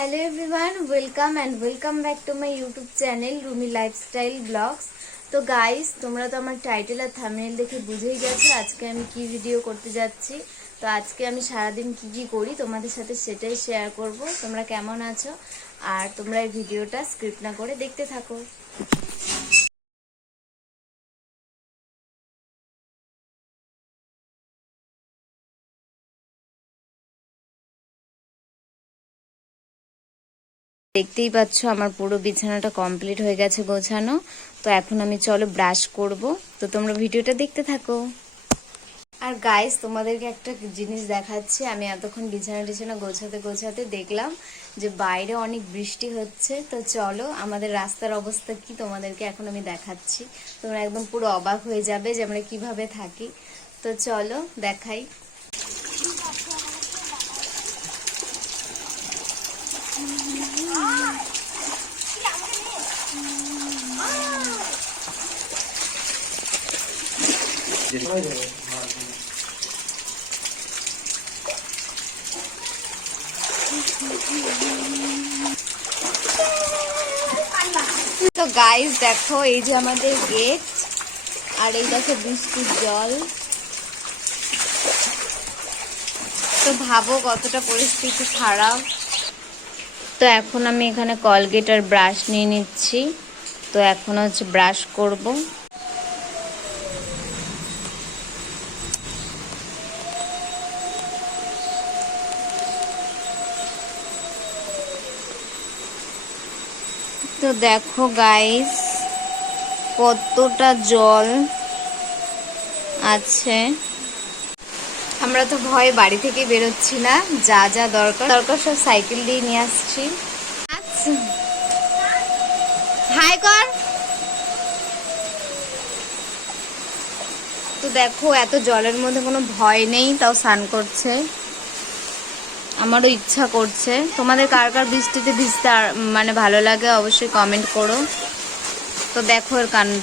Hello everyone welcome and welcome back to my YouTube channel Rumi lifestyle vlogs তো guys তোমরা তো আমার title আর thumbnail দেখে বুঝেই গেছো আজকে আমি কি ভিডিও করতে যাচ্ছি। তো আজকে আমি সারাদিন কি কি করি তোমাদের সাথে সেটাই শেয়ার করব। তোমরা কেমন আছো? আর তোমরা এই ভিডিওটা স্ক্রিপ্ট না করে দেখতে থাকো। দেখতেই পাচ্ছ, আমার পুরো বিছানাটা কমপ্লিট হয়ে গেছে গোছানো। তো এখন আমি চলো ব্রাশ করব। তো তোমরা ভিডিওটা দেখতে থাকো। আর গাইস তোমাদেরকে একটা জিনিস দেখাচ্ছি। আমি এতক্ষণ বিছানা টিছানা গোছাতে গোছাতে দেখলাম যে বাইরে অনেক বৃষ্টি হচ্ছে। তো চলো, আমাদের রাস্তার অবস্থা কি তোমাদেরকে এখন আমি দেখাচ্ছি। তোমরা একদম পুরো অবাক হয়ে যাবে যে আমরা কীভাবে থাকি। তো চলো, দেখাই। তো গাইস দেখো, এই যে আমাদের গেট আর এই দেখো বৃষ্টির জল। তো ভাবো কতটা পরিস্থিতি খারাপ। তো এখন আমি এখানে কলগেট আর ব্রাশ নিয়ে নিচ্ছি। তো এখন হচ্ছে ব্রাশ করব। তো দেখো গাইস কতটা জল আছে। আমরা তো ভয়ে বাড়ি থেকে বেরোচ্ছি না, যা যা দরকার। দরকার সব সাইকেল দিয়ে নিয়ে আসছি। আচ্ছা। হাই কর। তো দেখো, এত জলের মধ্যে কোনো ভয় নেই, তাও স্নান করছে। আমারও ইচ্ছা করছে। তোমাদের কার কার বৃষ্টিতে ভিজতে মানে ভালো লাগে অবশ্যই কমেন্ট করো। তো দেখো এর কাণ্ড।